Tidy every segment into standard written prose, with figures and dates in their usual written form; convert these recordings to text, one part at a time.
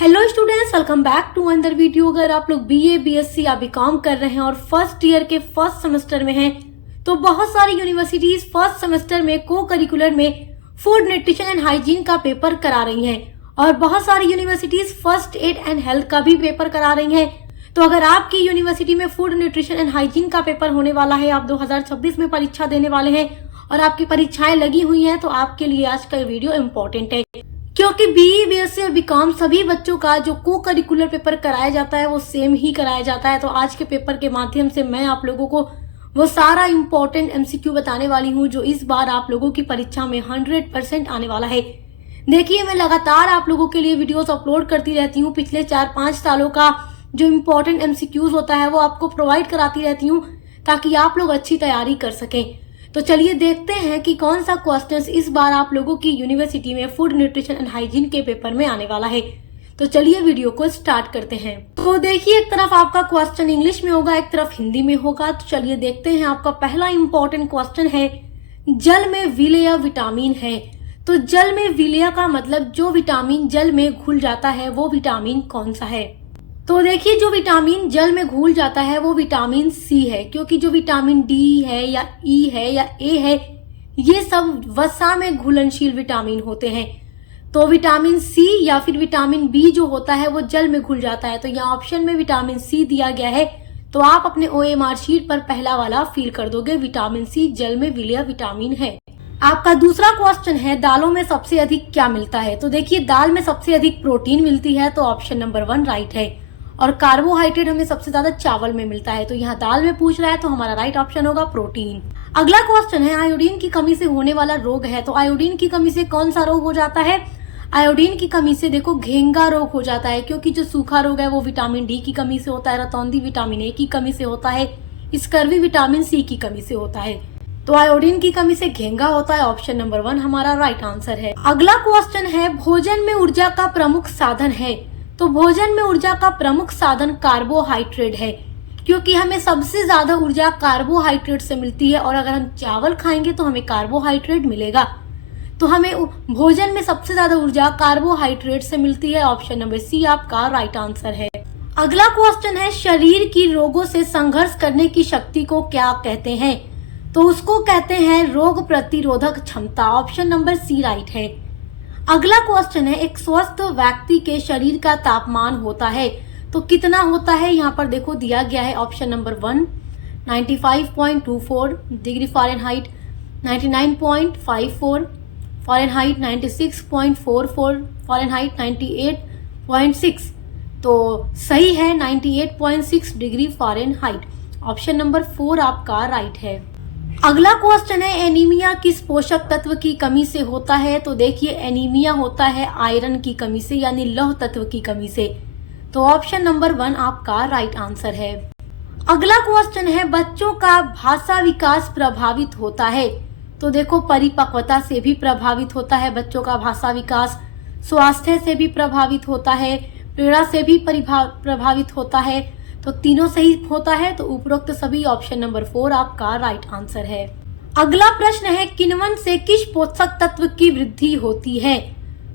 Hello students, welcome back to another video. अगर आप लोग बीए, बीएससी या बीकॉम कर रहे हैं और फर्स्ट ईयर के फर्स्ट सेमेस्टर में हैं, तो बहुत सारी यूनिवर्सिटीज फर्स्ट सेमेस्टर में को करिकुलर में फूड न्यूट्रिशन एंड हाइजीन का पेपर करा रही हैं और बहुत सारी universities first aid and health का भी पेपर करा रही हैं। तो अगर आपकी यूनिवर्सिटी में फूड न्यूट्रिशन एंड हाइजीन का पेपर होने वाला है, आप 2026 में परीक्षा देने वाले हैं और आपकी परीक्षाएं लगी हुई हैं, तो आपके लिए आज का वीडियो इम्पोर्टेंट है, क्योंकि बीई, बीएससी और बीकॉम सभी बच्चों का जो को करिकुलर पेपर कराया जाता है वो सेम ही कराया जाता है। तो आज के पेपर के माध्यम से मैं आप लोगों को वो सारा इम्पोर्टेंट एमसीक्यू बताने वाली हूँ जो इस बार आप लोगों की परीक्षा में 100% आने वाला है। देखिए, मैं लगातार आप लोगों के लिए वीडियोस अपलोड करती रहती हूँ। पिछले 4-5 सालों का जो इम्पोर्टेंट एमसीक्यूज होता है वो आपको प्रोवाइड कराती रहती हूँ ताकि आप लोग अच्छी तैयारी कर सकें। तो चलिए देखते हैं कि कौन सा क्वेश्चंस इस बार आप लोगों की यूनिवर्सिटी में फूड न्यूट्रिशन एंड हाइजीन के पेपर में आने वाला है। तो चलिए वीडियो को स्टार्ट करते हैं। तो देखिए, एक तरफ आपका क्वेश्चन इंग्लिश में होगा, एक तरफ हिंदी में होगा। तो चलिए देखते हैं। आपका पहला इंपॉर्टेंट क्वेश्चन है, जल में विलेय विटामिन है। तो जल में विलेय का मतलब जो विटामिन जल में घुल जाता है वो विटामिन कौन सा है? तो देखिए, जो विटामिन जल में घुल जाता है वो विटामिन सी है, क्योंकि जो विटामिन डी है या ई है या ए है, ये सब वसा में घुलनशील विटामिन होते हैं। तो विटामिन सी या फिर विटामिन बी जो होता है वो जल में घुल जाता है। तो यहाँ ऑप्शन में विटामिन सी दिया गया है, तो आप अपने ओएमआर शीट पर पहला वाला फिल कर दोगे, विटामिन सी जल में विलेय विटामिन है। आपका दूसरा क्वेश्चन है, दालों में सबसे अधिक क्या मिलता है? तो देखिए, दाल में सबसे अधिक प्रोटीन मिलती है, तो ऑप्शन नंबर 1 राइट है। और कार्बोहाइड्रेट हमें सबसे ज्यादा चावल में मिलता है, तो यहाँ दाल में पूछ रहा है तो हमारा राइट ऑप्शन होगा प्रोटीन। अगला क्वेश्चन है, आयोडीन की कमी से होने वाला रोग है। तो आयोडीन की कमी से कौन सा रोग हो जाता है? आयोडीन की कमी से देखो घेंगा रोग हो जाता है, क्योंकि जो सूखा रोग है वो विटामिन डी की कमी से होता है, रतौंधी विटामिन ए की कमी से होता है, स्कर्वी विटामिन सी की कमी से होता है। तो आयोडीन की कमी से घेंगा होता है, ऑप्शन नंबर 1 हमारा राइट आंसर है। अगला क्वेश्चन है, भोजन में ऊर्जा का प्रमुख साधन है। तो भोजन में ऊर्जा का प्रमुख साधन कार्बोहाइड्रेट है, क्योंकि हमें सबसे ज्यादा ऊर्जा कार्बोहाइड्रेट से मिलती है और अगर हम चावल खाएंगे तो हमें कार्बोहाइड्रेट मिलेगा। तो हमें भोजन में सबसे ज्यादा ऊर्जा कार्बोहाइड्रेट से मिलती है, ऑप्शन नंबर सी आपका राइट आंसर है। अगला क्वेश्चन है, शरीर की रोगों से संघर्ष करने की शक्ति को क्या कहते हैं? तो उसको कहते हैं रोग प्रतिरोधक क्षमता, ऑप्शन नंबर सी राइट है। अगला क्वेश्चन है, एक स्वस्थ व्यक्ति के शरीर का तापमान होता है, तो कितना होता है? यहाँ पर देखो दिया गया है, option number 1 95.24 degree Fahrenheit, 99.54 Fahrenheit, 96.44 Fahrenheit, 98.6। तो सही है 98.6 डिग्री फ़ारेनहाइट, ऑप्शन नंबर 4 आपका राइट है। अगला क्वेश्चन है, एनीमिया किस पोषक तत्व की कमी से होता है? तो देखिए, एनीमिया होता है आयरन की कमी से, यानी लौह तत्व की कमी से। तो ऑप्शन नंबर 1 आपका राइट आंसर है। अगला क्वेश्चन है, बच्चों का भाषा विकास प्रभावित होता है। तो देखो, परिपक्वता से भी प्रभावित होता है बच्चों का भाषा विकास, स्वास्थ्य से भी प्रभावित होता है, प्रेरणा से भी प्रभावित होता है। तो तीनों सही होता है, तो उपरोक्त सभी ऑप्शन नंबर 4 आपका राइट आंसर है। अगला प्रश्न है, किण्वन से किस पोषक तत्व की वृद्धि होती है?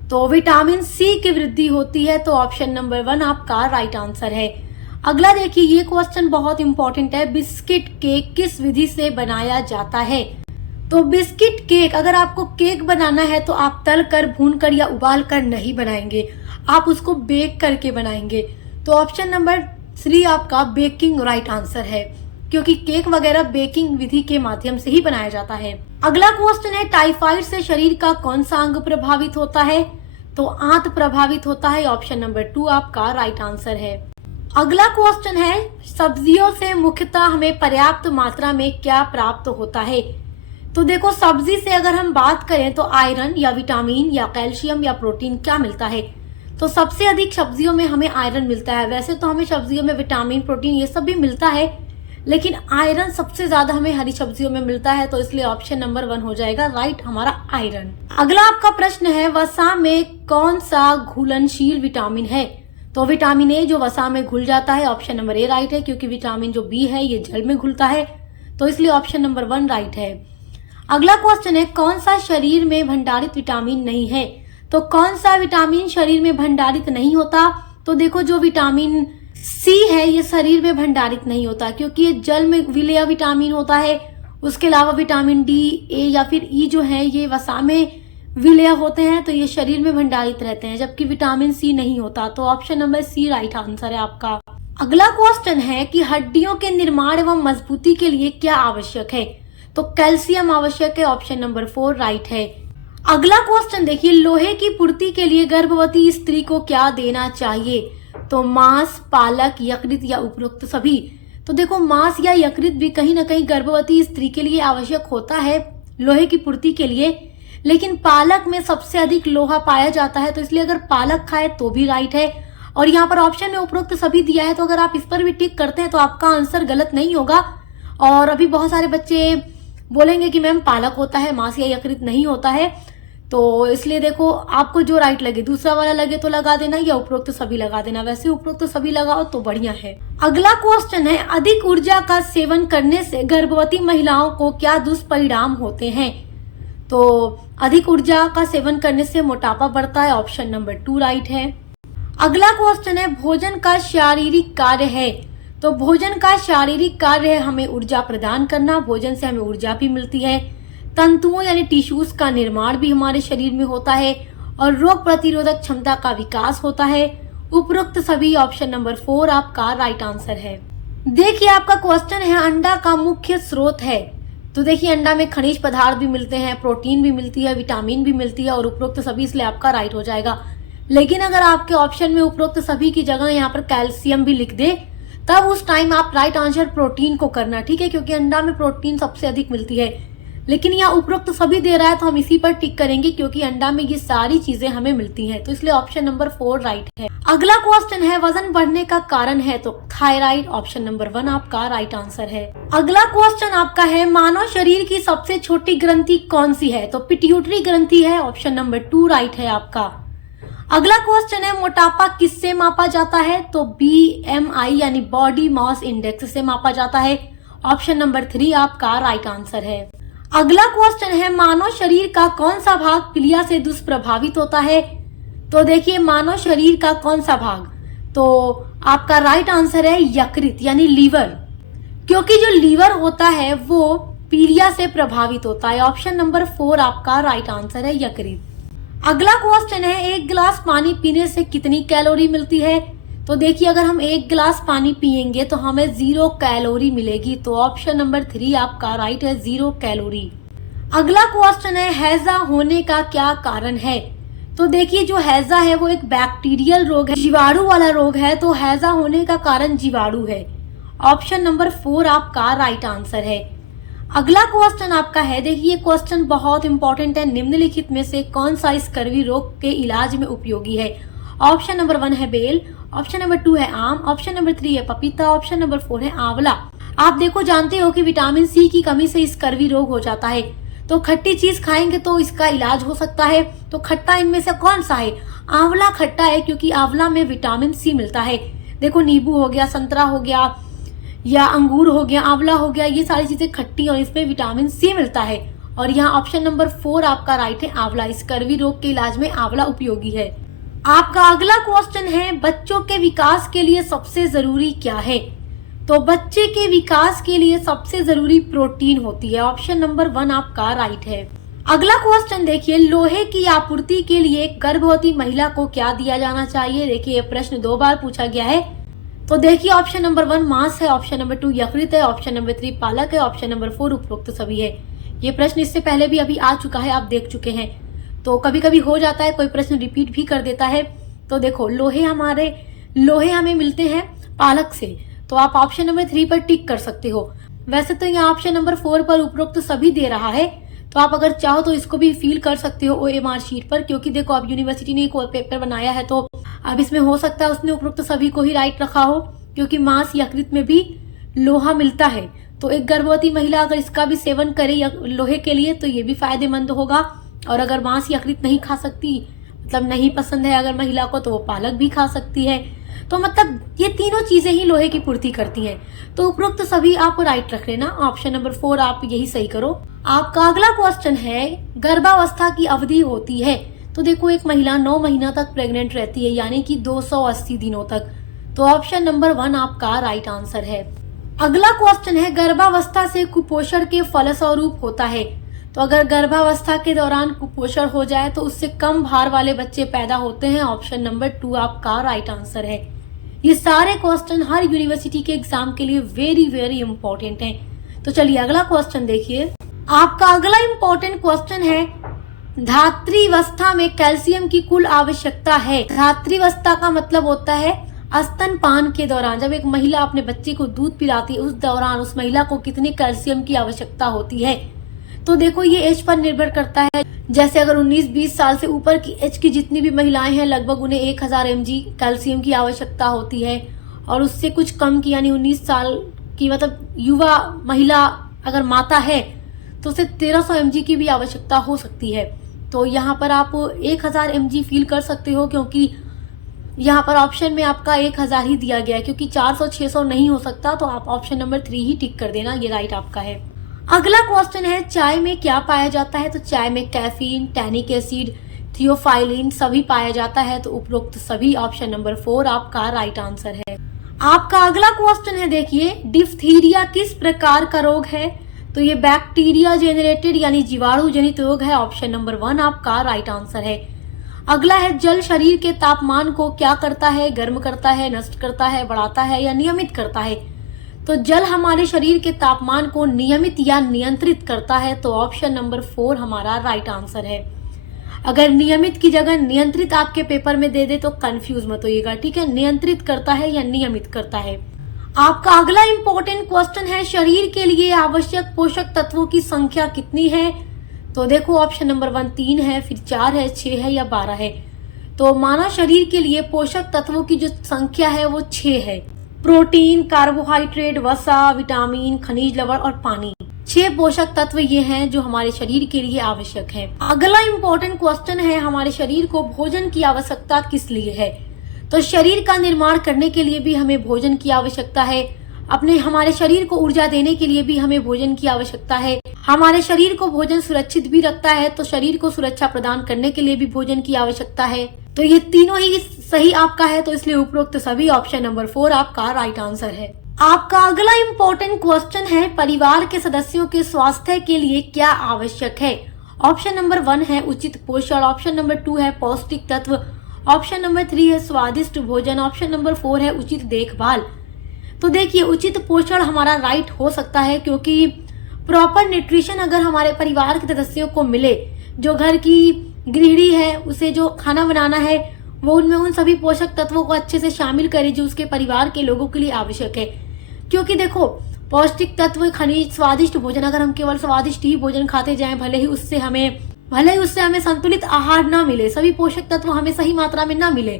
तो विटामिन सी की वृद्धि होती है, तो ऑप्शन नंबर 1 आपका राइट आंसर है। अगला देखिए, ये क्वेश्चन बहुत इंपॉर्टेंट है, बिस्किट केक किस विधि से बनाया जाता है? तो बिस्किट केक, अगर आपको केक बनाना है तो आप तल कर, भून कर या उबाल कर नहीं बनाएंगे, आप उसको बेक करके बनाएंगे। तो ऑप्शन नंबर 3 आपका बेकिंग राइट आंसर है, क्योंकि केक वगैरह बेकिंग विधि के माध्यम से ही बनाया जाता है। अगला क्वेश्चन है, टाइफाइड से शरीर का कौन सा अंग प्रभावित होता है? तो आंत प्रभावित होता है, ऑप्शन नंबर 2 आपका राइट आंसर है। अगला क्वेश्चन है, सब्जियों से मुख्यतः हमें पर्याप्त मात्रा में क्या प्राप्त होता है? तो देखो, सब्जी से अगर हम बात करें तो आयरन या विटामिन या कैल्शियम या प्रोटीन क्या मिलता है? तो सबसे अधिक सब्जियों में हमें आयरन मिलता है। वैसे तो हमें सब्जियों में विटामिन, प्रोटीन ये सब भी मिलता है, लेकिन आयरन सबसे ज्यादा हमें हरी सब्जियों में मिलता है, तो इसलिए ऑप्शन नंबर 1 हो जाएगा राइट हमारा आयरन। अगला आपका प्रश्न है, वसा में कौन सा घुलनशील विटामिन है? तो विटामिन ए जो वसा में घुल जाता है, ऑप्शन नंबर ए राइट है, क्योंकि विटामिन जो बी है ये जल में घुलता है, तो इसलिए ऑप्शन नंबर 1 राइट है। अगला क्वेश्चन है, कौन सा शरीर में भंडारित विटामिन नहीं है? तो कौन सा विटामिन शरीर में भंडारित नहीं होता? तो देखो जो विटामिन सी है ये शरीर में भंडारित नहीं होता क्योंकि ये जल में विलेय विटामिन होता है। उसके अलावा विटामिन डी, ए या फिर ई जो है ये वसा में विलेय होते हैं, तो ये शरीर में भंडारित रहते हैं, जबकि विटामिन सी नहीं होता। तो option number C right answer है आपका। अगला क्वेश्चन है कि हड्डियों के निर्माण एवं मजबूती के लिए क्या आवश्यक है? तो कैल्शियम आवश्यक है, ऑप्शन नंबर 4 राइट है। अगला क्वेश्चन देखिए, लोहे की पूर्ति के लिए गर्भवती स्त्री को क्या देना चाहिए? तो मांस, पालक, यकृत या उपरोक्त सभी। तो देखो मांस या यकृत भी कहीं ना कहीं गर्भवती स्त्री के लिए आवश्यक होता है लोहे की पूर्ति के लिए, लेकिन पालक में सबसे अधिक लोहा पाया जाता है, तो इसलिए अगर पालक खाए तो भी राइट है। और यहाँ पर ऑप्शन में उपरोक्त सभी दिया है, तो अगर आप इस पर भी टिक करते हैं तो आपका आंसर गलत नहीं होगा। और अभी बहुत सारे बच्चे बोलेंगे कि मैम पालक होता है, मांस या यकृत नहीं होता है, तो इसलिए देखो आपको जो राइट लगे, दूसरा वाला लगे तो लगा देना या उपरोक्त सभी लगा देना। वैसे उपरोक्त सभी लगाओ तो बढ़िया है। अगला क्वेश्चन है, अधिक ऊर्जा का सेवन करने से गर्भवती महिलाओं को क्या दुष्परिणाम होते हैं? तो अधिक ऊर्जा का सेवन करने से मोटापा बढ़ता है, ऑप्शन नंबर 2 राइट है। अगला क्वेश्चन है, भोजन का शारीरिक कार्य है? तो भोजन का शारीरिक कार्य है हमें ऊर्जा प्रदान करना, भोजन से हमें ऊर्जा भी मिलती है, तंतुओं यानी टिश्यूज का निर्माण भी हमारे शरीर में होता है और रोग प्रतिरोधक क्षमता का विकास होता है। उपरोक्त सभी ऑप्शन नंबर 4 आपका राइट आंसर है। देखिए आपका क्वेश्चन है, अंडा का मुख्य स्रोत है? तो देखिए अंडा में खनिज पदार्थ भी मिलते हैं, प्रोटीन भी मिलती है, विटामिन भी मिलती है और उपरोक्त सभी, इसलिए आपका राइट हो जाएगा। लेकिन अगर आपके ऑप्शन में उपरोक्त सभी की जगह यहाँ पर कैल्शियम भी लिख दे, तब उस टाइम आप राइट आंसर प्रोटीन को करना, ठीक है, क्योंकि अंडा में प्रोटीन सबसे अधिक मिलती है। लेकिन यहाँ उपरोक्त सभी दे रहा है तो हम इसी पर टिक करेंगे क्योंकि अंडा में ये सारी चीजें हमें मिलती हैं, तो इसलिए ऑप्शन नंबर 4 राइट है। अगला क्वेश्चन है, वजन बढ़ने का कारण है? तो थायराइड, ऑप्शन नंबर 1 आपका राइट आंसर है। अगला क्वेश्चन आपका है, मानव शरीर की सबसे छोटी ग्रंथि कौन सी है? तो पिट्यूटरी ग्रंथि है, ऑप्शन नंबर 2 राइट है आपका। अगला क्वेश्चन है, मोटापा किससे मापा जाता है? तो BMI यानी बॉडी मास इंडेक्स से मापा जाता है, ऑप्शन नंबर 3 आपका राइट आंसर है। अगला क्वेश्चन है, मानव शरीर का कौन सा भाग पीलिया से दुष्प्रभावित होता है? तो देखिए मानव शरीर का कौन सा भाग, तो आपका राइट आंसर है यकृत यानी लीवर, क्योंकि जो लीवर होता है वो पीलिया से प्रभावित होता है, ऑप्शन नंबर 4 आपका राइट आंसर है यकृत। अगला क्वेश्चन है, एक गिलास पानी पीने से कितनी कैलोरी मिलती है? तो देखिए अगर हम एक गिलास पानी पिएंगे तो हमें 0 कैलोरी मिलेगी, तो ऑप्शन नंबर 3 आपका राइट है 0 कैलोरी। अगला क्वेश्चन है, हैजा होने का क्या कारण है? तो देखिए जो हैजा है वो एक बैक्टीरियल रोग है, जीवाणु वाला रोग है, तो हैजा होने का कारण जीवाणु है, ऑप्शन नंबर 4 आपका राइट आंसर है। अगला क्वेश्चन आपका है, देखिए क्वेश्चन बहुत इंपॉर्टेंट है, निम्नलिखित में से कौन सा स्कर्वी रोग के इलाज में उपयोगी है? ऑप्शन नंबर 1 है बेल, ऑप्शन नंबर 2 है आम, ऑप्शन नंबर 3 है पपीता, ऑप्शन नंबर 4 है आंवला। आप देखो जानते हो कि विटामिन सी की कमी से स्कर्वी रोग हो जाता है, तो खट्टी चीज खाएंगे तो इसका इलाज हो सकता है। तो खट्टा इनमें से कौन सा है? आंवला खट्टा है, क्योंकि आंवला में विटामिन सी मिलता है। देखो नींबू हो गया, संतरा हो गया या अंगूर हो गया, आंवला हो गया, ये सारी चीजें खट्टी और इसमें विटामिन सी मिलता है। और यहाँ ऑप्शन नंबर 4 आपका राइट है आंवला, स्कर्वी रोग के इलाज में आंवला उपयोगी है। आपका अगला क्वेश्चन है, बच्चों के विकास के लिए सबसे जरूरी क्या है? तो बच्चे के विकास के लिए सबसे जरूरी प्रोटीन होती है, ऑप्शन नंबर 1 आपका राइट है। अगला क्वेश्चन देखिए, लोहे की आपूर्ति के लिए गर्भवती महिला को क्या दिया जाना चाहिए? देखिए प्रश्न 2 बार पूछा गया है, तो देखिए ऑप्शन नंबर 1 मांस है, ऑप्शन नंबर 2 यकृत है, ऑप्शन नंबर 3 पालक है, ऑप्शन नंबर 4 उपरोक्त सभी है। ये प्रश्न इससे पहले भी अभी आ चुका है, आप देख चुके हैं, तो कभी कभी हो जाता है कोई प्रश्न रिपीट भी कर देता है। तो देखो लोहे हमें मिलते हैं पालक से, तो आप ऑप्शन नंबर 3 पर टिक कर सकते हो। वैसे तो यहाँ ऑप्शन नंबर 4 पर उपरोक्त सभी दे रहा है, तो आप अगर चाहो तो इसको भी फिल कर सकते हो OMR शीट पर, क्योंकि देखो अब यूनिवर्सिटी ने एक पेपर बनाया है, तो अब इसमें हो सकता है उसने उपरोक्त सभी को ही राइट रखा हो, क्योंकि मांस यकृत में भी लोहा मिलता है। तो एक गर्भवती महिला अगर इसका भी सेवन करे लोहे के लिए तो ये भी फायदेमंद होगा। और अगर मांस यकृत नहीं खा सकती, मतलब नहीं पसंद है अगर महिला को, तो वो पालक भी खा सकती है। तो मतलब ये तीनों चीजें ही लोहे की पूर्ति करती हैं। तो उपरोक्त सभी आप राइट रख लेना, ऑप्शन नंबर 4 आप यही सही करो। आपका अगला क्वेश्चन है, गर्भावस्था की अवधि होती है, तो देखो एक महिला 9 महीना तक प्रेग्नेंट रहती है, यानी कि 280 दिनों तक। तो ऑप्शन नंबर 1 आपका राइट आंसर है। अगला क्वेश्चन है, गर्भावस्था से कुपोषण के फलस्वरूप होता है। तो अगर गर्भावस्था के दौरान कुपोषण हो जाए तो उससे कम भार वाले बच्चे पैदा होते हैं। ऑप्शन नंबर 2 आपका राइट आंसर है। ये सारे क्वेश्चन हर यूनिवर्सिटी के एग्जाम के लिए वेरी वेरी इंपॉर्टेंट हैं। तो चलिए अगला क्वेश्चन देखिए। आपका अगला इंपॉर्टेंट क्वेश्चन है, धात्रीवस्था में कैल्शियम की कुल आवश्यकता है। धात्रीवस्था का मतलब होता है स्तनपान के दौरान, जब एक महिला अपने बच्चे को दूध पिलाती है उस दौरान उस महिला को कितने कैल्शियम की आवश्यकता होती है। तो देखो ये एज पर निर्भर करता है। जैसे अगर 19-20 साल से ऊपर की एज की जितनी भी महिलाएं हैं लगभग उन्हें 1000 mg कैल्शियम की आवश्यकता होती है, और उससे कुछ कम की यानी 19 साल की मतलब युवा महिला अगर माता है तो उसे 1300 mg की भी आवश्यकता हो सकती है। तो यहाँ पर आप 1000 mg फील कर सकते हो, क्योंकि यहाँ पर ऑप्शन में आपका 1000 ही दिया गया है, क्योंकि 400-600 नहीं हो सकता। तो आप ऑप्शन नंबर 3 ही टिक कर देना, ये राइट आपका है। अगला क्वेश्चन है, चाय में क्या पाया जाता है। तो चाय में कैफीन, टैनिक एसिड, थियोफाइलिन सभी पाया जाता है। तो उपरोक्त सभी ऑप्शन नंबर 4 आपका राइट आंसर है। आपका अगला क्वेश्चन है, देखिए डिफ्थीरिया किस प्रकार का रोग है। तो ये बैक्टीरिया जेनरेटेड यानी जीवाणु जनित रोग है। ऑप्शन नंबर 1 आपका राइट आंसर है। अगला है, जल शरीर के तापमान को क्या करता है, गर्म करता है, नष्ट करता है, बढ़ाता है या नियमित करता है। तो जल हमारे शरीर के तापमान को नियमित या नियंत्रित करता है। तो ऑप्शन नंबर 4 हमारा राइट आंसर है। अगर नियमित की जगह नियंत्रित आपके पेपर में दे दे तो कंफ्यूज मत होइएगा, ठीक है। नियंत्रित करता है या नियमित करता है। आपका अगला इंपॉर्टेंट क्वेश्चन है, शरीर के लिए आवश्यक पोषक तत्वों की संख्या कितनी है। तो देखो ऑप्शन नंबर 1 3 है, फिर 4 है, 6 है या 12 है। तो मानव शरीर के लिए पोषक तत्वों की जो संख्या है वो 6 है। प्रोटीन, कार्बोहाइड्रेट, वसा, विटामिन, खनिज लवण और पानी, 6 पोषक तत्व ये हैं जो हमारे शरीर के लिए आवश्यक हैं। अगला इम्पोर्टेंट क्वेश्चन है, हमारे शरीर को भोजन की आवश्यकता किस लिए है। तो शरीर का निर्माण करने के लिए भी हमें भोजन की आवश्यकता है। हमारे शरीर को ऊर्जा देने के लिए भी हमें भोजन की आवश्यकता है। हमारे शरीर को भोजन सुरक्षित भी रखता है, तो शरीर को सुरक्षा प्रदान करने के लिए भी भोजन की आवश्यकता है। तो ये तीनों ही सही आपका है, तो इसलिए उपरोक्त सभी ऑप्शन नंबर 4 आपका राइट आंसर है। आपका अगला इम्पोर्टेंट क्वेश्चन है, परिवार के सदस्यों के स्वास्थ्य के लिए क्या आवश्यक है। ऑप्शन नंबर 1 है उचित पोषण, ऑप्शन नंबर 2 है पौष्टिक तत्व, ऑप्शन नंबर 3 है स्वादिष्ट भोजन, ऑप्शन नंबर 4 है उचित देखभाल। तो देखिए उचित पोषण हमारा राइट हो सकता है, क्योंकि प्रॉपर न्यूट्रिशन अगर हमारे परिवार के सदस्यों को मिले, जो घर की गृहिणी है उसे जो खाना बनाना है वो उनमें उन सभी पोषक तत्वों को अच्छे से शामिल करे जो उसके परिवार के लोगों के लिए आवश्यक है। क्योंकि देखो पौष्टिक तत्व, खनिज, स्वादिष्ट भोजन, अगर हम केवल स्वादिष्ट ही भोजन खाते जाएं, भले ही उससे हमें संतुलित आहार ना मिले, सभी पोषक तत्व हमें सही मात्रा में ना मिले,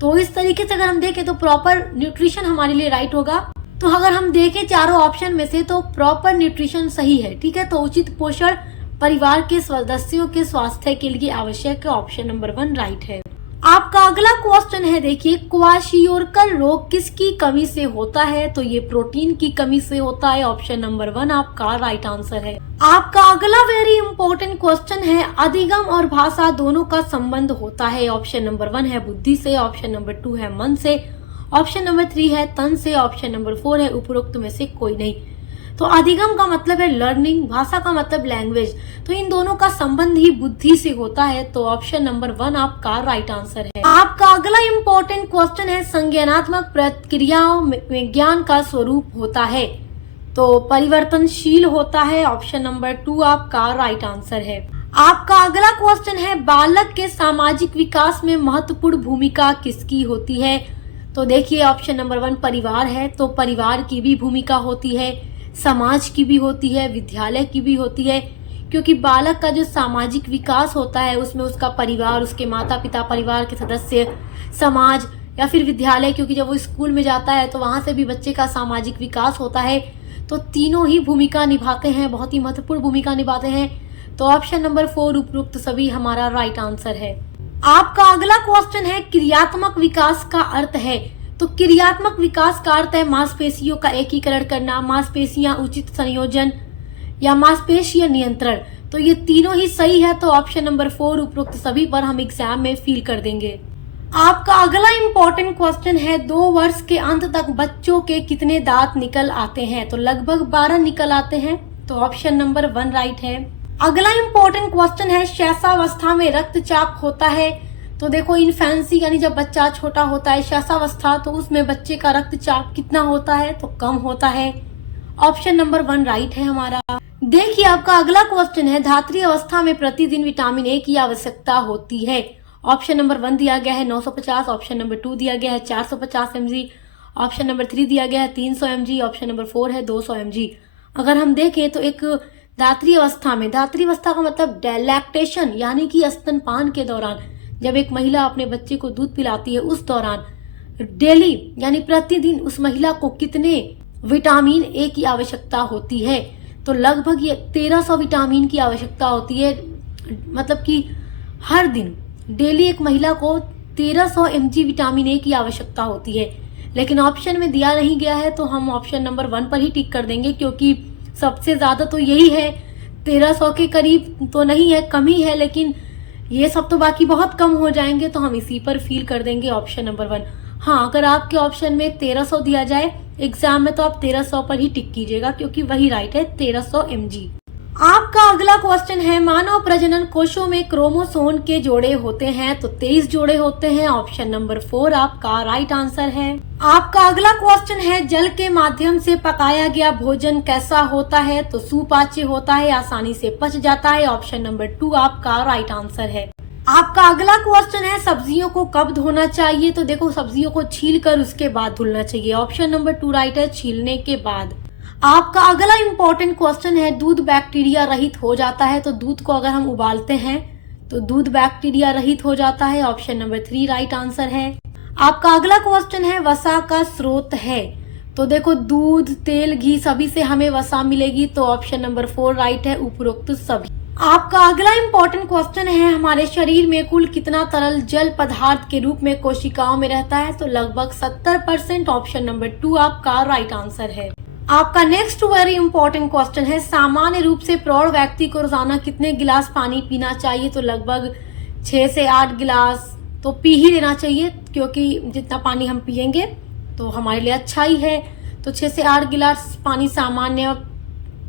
तो इस तरीके से अगर हम देखें तो प्रॉपर न्यूट्रिशन हमारे लिए राइट होगा। तो अगर हम देखें चारों ऑप्शन में से तो प्रॉपर न्यूट्रिशन सही है, ठीक है। तो उचित पोषण परिवार के सदस्यों के स्वास्थ्य के लिए आवश्यक है, ऑप्शन नंबर 1 राइट है। आपका अगला क्वेश्चन है, देखिए क्वाशियोरकर रोग किसकी कमी से होता है। तो ये प्रोटीन की कमी से होता है, ऑप्शन नंबर 1 आपका राइट आंसर है। आपका अगला वेरी इंपॉर्टेंट क्वेश्चन है, अधिगम और भाषा दोनों का संबंध होता है। ऑप्शन नंबर 1 है बुद्धि से, ऑप्शन नंबर 2 है मन से, ऑप्शन नंबर 3 है तन से, ऑप्शन नंबर 4 है उपरोक्त में से कोई नहीं। तो अधिगम का मतलब है लर्निंग, भाषा का मतलब लैंग्वेज, तो इन दोनों का संबंध ही बुद्धि से होता है। तो ऑप्शन नंबर 1 आपका राइट आंसर है। आपका अगला इम्पोर्टेंट क्वेश्चन है, संज्ञानात्मक प्रक्रियाओं में ज्ञान का स्वरूप होता है। तो परिवर्तनशील होता है, ऑप्शन नंबर 2 आपका राइट आंसर है। आपका अगला क्वेश्चन है, बालक के सामाजिक विकास में महत्वपूर्ण भूमिका किसकी होती है। तो देखिए ऑप्शन नंबर 1 परिवार है, तो परिवार की भी भूमिका होती है, समाज की भी होती है, विद्यालय की भी होती है, क्योंकि बालक का जो सामाजिक विकास होता है उसमें उसका परिवार, उसके माता पिता, परिवार के सदस्य, समाज या फिर विद्यालय, क्योंकि जब वो स्कूल में जाता है तो वहां से भी बच्चे का सामाजिक विकास होता है। तो तीनों ही भूमिका निभाते हैं, बहुत ही महत्वपूर्ण भूमिका निभाते हैं। तो ऑप्शन नंबर 4 उपरोक्त सभी हमारा राइट आंसर है। आपका अगला क्वेश्चन है, क्रियात्मक विकास का अर्थ है। तो क्रियात्मक विकास का अर्थ है मांसपेशियों का एकीकरण करना, मांसपेशियां उचित संयोजन या मांसपेशीय नियंत्रण। तो ये तीनों ही सही है, तो ऑप्शन नंबर 4 उपरोक्त सभी पर हम एग्जाम में फील कर देंगे। आपका अगला इम्पोर्टेंट क्वेश्चन है 2 वर्ष के अंत तक बच्चों के कितने दांत निकल आते हैं? तो लगभग 12 निकल आते हैं, तो ऑप्शन नंबर 1 राइट है। अगला इम्पोर्टेंट क्वेश्चन है शैशवावस्था में रक्तचाप होता है? तो देखो इन्फेंसी यानी जब बच्चा छोटा होता है, शैशवावस्था, तो उसमें बच्चे का रक्तचाप कितना होता है? तो कम होता है। ऑप्शन नंबर 1 राइट है हमारा। देखिए आपका अगला क्वेश्चन है धात्री अवस्था में प्रतिदिन विटामिन ए की आवश्यकता होती है? ऑप्शन नंबर 1 दिया गया है 950, ऑप्शन नंबर 2 दिया गया है 450 mg, ऑप्शन नंबर 3 दिया गया है 300 mg, ऑप्शन नंबर 4 है 200 mg। अगर हम देखें तो एक धात्री अवस्था में, धात्री अवस्था का मतलब लैक्टेशन यानी कि स्तनपान के दौरान जब एक महिला अपने बच्चे को दूध पिलाती है, उस दौरान डेली यानी प्रतिदिन उस महिला को कितने विटामिन ए की आवश्यकता होती है? तो लगभग ये 1300 विटामिन की आवश्यकता होती है। मतलब कि हर दिन डेली एक महिला को 1300 mg विटामिन ए की आवश्यकता होती है। लेकिन ऑप्शन में दिया नहीं गया है, तो हम ऑप्शन नंबर 1 पर ही टिक कर देंगे, क्योंकि सबसे ज्यादा तो यही है। 1300 के करीब तो नहीं है, कम ही है, लेकिन ये सब तो बाकी बहुत कम हो जाएंगे, तो हम इसी पर फील कर देंगे ऑप्शन नंबर 1। हाँ, अगर आपके ऑप्शन में 1300 दिया जाए एग्जाम में, तो आप 1300 पर ही टिक कीजिएगा, क्योंकि वही राइट है 1300 mg। आपका अगला क्वेश्चन है मानव प्रजनन कोशों में क्रोमोसोम के जोड़े होते हैं? तो 23 जोड़े होते हैं, ऑप्शन नंबर 4 आपका राइट आंसर है। आपका अगला क्वेश्चन है जल के माध्यम से पकाया गया भोजन कैसा होता है? तो सुपाच्य होता है, आसानी से पच जाता है, ऑप्शन नंबर 2 आपका राइट आंसर है। आपका अगला क्वेश्चन है सब्जियों को कब धोना चाहिए? तो देखो सब्जियों को छील कर उसके बाद धुलना चाहिए, ऑप्शन नंबर 2 राइट है, छीलने के बाद। आपका अगला इम्पोर्टेंट क्वेश्चन है दूध बैक्टीरिया रहित हो जाता है? तो दूध को अगर हम उबालते हैं तो दूध बैक्टीरिया रहित हो जाता है, ऑप्शन नंबर 3 राइट आंसर है। आपका अगला क्वेश्चन है वसा का स्रोत है? तो देखो दूध, तेल, घी सभी से हमें वसा मिलेगी, तो ऑप्शन नंबर 4 राइट है, उपरोक्त सभी। आपका अगला इम्पोर्टेंट क्वेश्चन है हमारे शरीर में कुल कितना तरल जल पदार्थ के रूप में कोशिकाओं में रहता है? तो लगभग 70%, ऑप्शन नंबर 2 आपका राइट आंसर है। आपका नेक्स्ट वेरी इंपॉर्टेंट क्वेश्चन है सामान्य रूप से प्रौढ़ व्यक्ति को रोजाना कितने गिलास पानी पीना चाहिए? तो लगभग 6 से 8 गिलास तो पी ही लेना चाहिए, क्योंकि जितना पानी हम पियेंगे तो हमारे लिए अच्छा ही है। तो 6 से 8 गिलास पानी सामान्य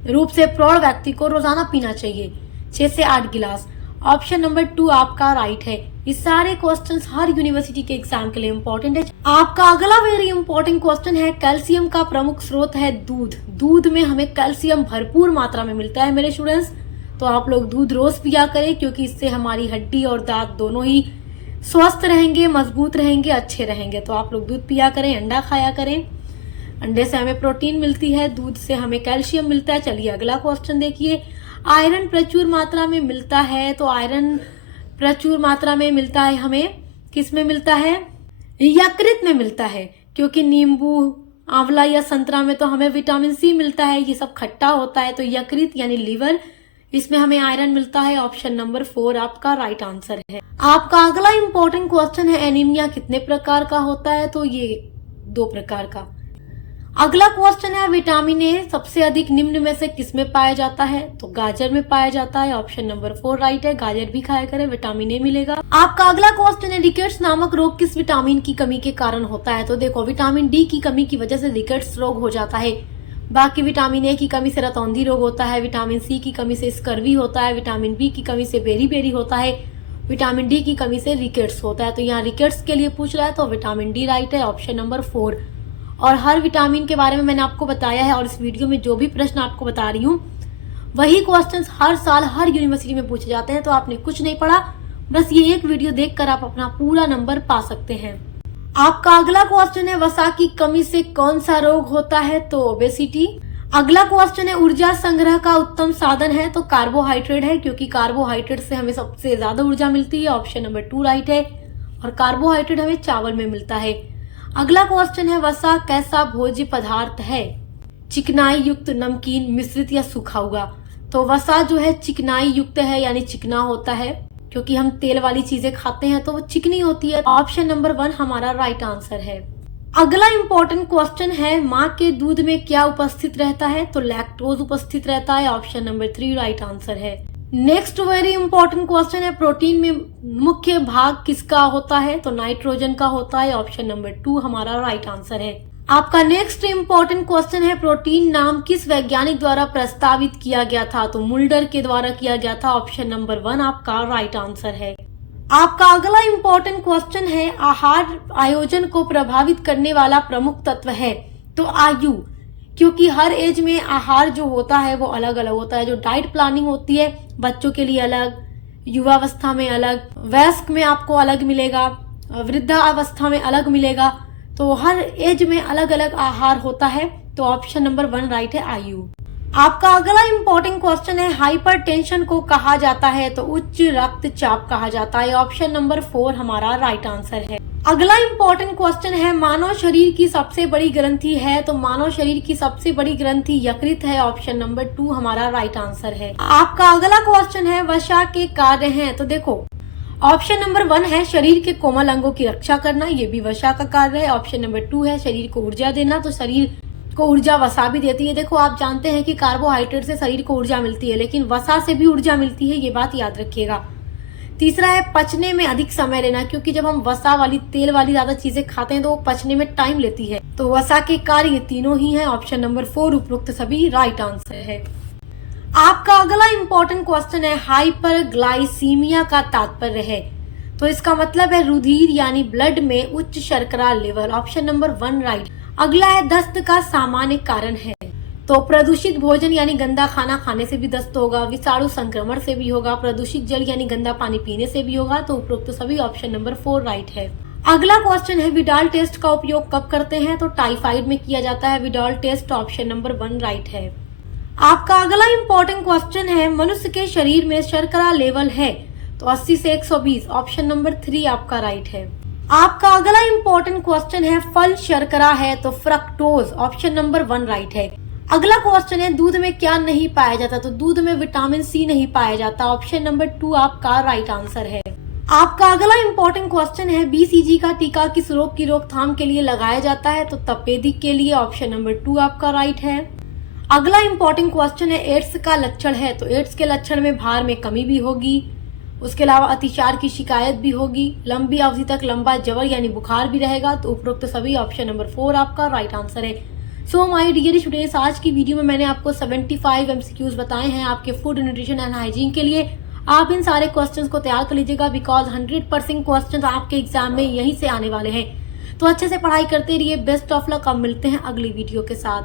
रूप से प्रौढ़ व्यक्ति को रोजाना पीना चाहिए, 6 से 8 गिलास। ऑप्शन नंबर 2 आपका राइट है। ये सारे क्वेश्चंस हर यूनिवर्सिटी के एग्जाम के लिए इम्पोर्टेंट है। आपका अगला वेरी इंपॉर्टेंट क्वेश्चन है कैल्शियम का प्रमुख स्रोत है दूध। दूध में हमें कैल्शियम भरपूर मात्रा में मिलता है मेरे स्टूडेंट्स, तो आप लोग दूध रोज पिया करें, क्योंकि इससे हमारी हड्डी और दांत दोनों ही स्वस्थ रहेंगे, मजबूत रहेंगे, अच्छे रहेंगे। तो आप लोग दूध पिया करें, अंडा खाया करें। अंडे से हमें प्रोटीन मिलती है, दूध से हमें कैल्शियम मिलता है। चलिए अगला क्वेश्चन देखिए। आयरन प्रचुर मात्रा में मिलता है? तो आयरन प्रचुर मात्रा में मिलता है हमें, किस में मिलता है? यकृत में मिलता है, क्योंकि नींबू, आंवला या संतरा में तो हमें विटामिन सी मिलता है, ये सब खट्टा होता है। तो यकृत यानी लीवर, इसमें हमें आयरन मिलता है, ऑप्शन नंबर 4 आपका राइट आंसर है। आपका अगला इंपॉर्टेंट क्वेश्चन है एनीमिया कितने प्रकार का होता है? तो ये 2 प्रकार का। अगला क्वेश्चन है विटामिन ए सबसे अधिक निम्न में से किस में पाया जाता है? तो गाजर में पाया जाता है, ऑप्शन नंबर 4 राइट है। गाजर भी खाया करें, विटामिन ए मिलेगा। आपका अगला क्वेश्चन है रिकेट्स नामक रोग किस विटामिन की कमी के कारण होता है? तो देखो विटामिन डी की कमी की वजह से रिकेट्स रोग हो जाता है। बाकी विटामिन ए की कमी से रतौंधी रोग होता है, विटामिन सी की कमी से स्कर्वी होता है, विटामिन बी की कमी से बेरी होता है, विटामिन डी की कमी से रिकेट्स होता है। तो यहाँ रिकेट्स के लिए पूछ रहा है, तो विटामिन डी राइट है, ऑप्शन नंबर 4। और हर विटामिन के बारे में मैंने आपको बताया है, और इस वीडियो में जो भी प्रश्न आपको बता रही हूँ वही क्वेश्चंस हर साल हर यूनिवर्सिटी में पूछे जाते हैं। तो आपने कुछ नहीं पढ़ा, बस ये एक वीडियो देखकर आप अपना पूरा नंबर पा सकते हैं। आपका अगला क्वेश्चन है वसा की कमी से कौन सा रोग होता है? तो ओबेसिटी। अगला क्वेश्चन है ऊर्जा संग्रह का उत्तम साधन है? तो कार्बोहाइड्रेट है, क्योंकि कार्बोहाइड्रेट से हमें सबसे ज्यादा ऊर्जा मिलती है, ऑप्शन नंबर 2 राइट है। और कार्बोहाइड्रेट हमें चावल में मिलता है। अगला क्वेश्चन है वसा कैसा भोज्य पदार्थ है? चिकनाई युक्त, नमकीन, मिश्रित या सूखा हुआ? तो वसा जो है चिकनाई युक्त है, यानी चिकना होता है, क्योंकि हम तेल वाली चीजें खाते हैं तो वो चिकनी होती है। ऑप्शन नंबर 1 हमारा राइट आंसर है। अगला इंपॉर्टेंट क्वेश्चन है माँ के दूध में क्या उपस्थित रहता है? तो लैक्टोज उपस्थित रहता है, ऑप्शन नंबर 3 राइट आंसर है। नेक्स्ट वेरी इंपॉर्टेंट क्वेश्चन है, प्रोटीन में मुख्य भाग किसका होता है? तो नाइट्रोजन का होता है। ऑप्शन नंबर 2 हमारा राइट आंसर है। आपका नेक्स्ट इंपॉर्टेंट क्वेश्चन है, प्रोटीन नाम किस वैज्ञानिक द्वारा प्रस्तावित किया गया था? तो मुल्डर के द्वारा किया गया था। ऑप्शन नंबर 1 आपका राइट आंसर है। आपका अगला इंपॉर्टेंट क्वेश्चन है, आहार आयोजन को प्रभावित करने वाला प्रमुख तत्व है? तो आयु, क्योंकि हर एज में आहार जो होता है वो अलग अलग होता है। जो डाइट प्लानिंग होती है बच्चों के लिए अलग, युवावस्था में अलग, वयस्क में आपको अलग मिलेगा, वृद्धावस्था में अलग मिलेगा। तो हर एज में अलग अलग आहार होता है। तो ऑप्शन नंबर 1 राइट है, आयु। आपका अगला इंपॉर्टेंट क्वेश्चन है, हाइपरटेंशन को कहा जाता है? तो उच्च रक्तचाप कहा जाता है। ऑप्शन नंबर 4 हमारा राइट आंसर है। अगला इंपॉर्टेंट क्वेश्चन है, मानव शरीर की सबसे बड़ी ग्रंथि है? तो मानव शरीर की सबसे बड़ी ग्रंथि यकृत है। ऑप्शन नंबर 2 हमारा राइट आंसर है। आपका अगला क्वेश्चन है, वसा के कार्य हैं? तो देखो, ऑप्शन नंबर 1 है शरीर के कोमल अंगों की रक्षा करना, ये भी वसा का कार्य है। ऑप्शन नंबर 2 है शरीर को ऊर्जा देना, तो शरीर को ऊर्जा वसा भी देती है। देखो, आप जानते हैं कि कार्बोहाइड्रेट से शरीर को ऊर्जा मिलती है, लेकिन वसा से भी ऊर्जा मिलती है, ये बात याद रखिएगा। तीसरा है पचने में अधिक समय लेना, क्योंकि जब हम वसा वाली, तेल वाली ज्यादा चीजें खाते हैं तो वो पचने में टाइम लेती है। तो वसा के कार्य ये तीनों ही हैं। ऑप्शन नंबर 4 उपरोक्त सभी राइट आंसर है। आपका अगला इंपॉर्टेंट क्वेश्चन है, हाइपरग्लाइसीमिया का तात्पर्य है? तो इसका मतलब है रुधिर यानी ब्लड में उच्च शर्करा लेवल। Option number 1 right. अगला है, दस्त का सामान्य कारण है? तो प्रदूषित भोजन यानी गंदा खाना खाने से भी दस्त होगा, विषाणु संक्रमण से भी होगा, प्रदूषित जल यानी गंदा पानी पीने से भी होगा। तो उपरोक्त सभी ऑप्शन नंबर 4 राइट है। अगला क्वेश्चन है, विडाल टेस्ट का उपयोग कब करते हैं? तो टाइफाइड में किया जाता है Widal test. Option number 1 right है। आपका अगला इंपॉर्टेंट क्वेश्चन है, मनुष्य के शरीर में शर्करा लेवल है? तो 80 से 120। ऑप्शन नंबर 3 आपका राइट है। आपका अगला इंपॉर्टेंट क्वेश्चन है, फल शर्करा है? तो फ्रक्टोज। ऑप्शन नंबर 1 राइट है। अगला क्वेश्चन है, दूध में क्या नहीं पाया जाता? तो दूध में विटामिन सी नहीं पाया जाता। ऑप्शन नंबर 2 आपका राइट आंसर है। आपका अगला इंपॉर्टेंट क्वेश्चन है, बीसीजी का टीका किस रोग की रोकथाम के लिए लगाया जाता है? तो तपेदिक के लिए। ऑप्शन नंबर 2 आपका राइट है। अगला इंपॉर्टेंट क्वेश्चन है, एड्स का लक्षण है? तो एड्स के लक्षण में भार में कमी भी होगी, उसके अलावा अतिसार की शिकायत भी होगी, लंबी अवधि तक लंबा जवर यानी बुखार भी रहेगा। तो उपरोक्त सभी ऑप्शन नंबर 4 आपका राइट आंसर है। सो माय डियर स्टूडेंट्स, आज की वीडियो में मैंने आपको 75 MCQs बताए हैं आपके फूड न्यूट्रिशन एंड हाइजीन के लिए। आप इन सारे क्वेश्चंस को तैयार कर लीजिएगा, बिकॉज 100% क्वेश्चंस आपके एग्जाम में यहीं से आने वाले हैं। तो अच्छे से पढ़ाई करते रहिए। Best of luck. अब मिलते हैं अगली वीडियो के साथ।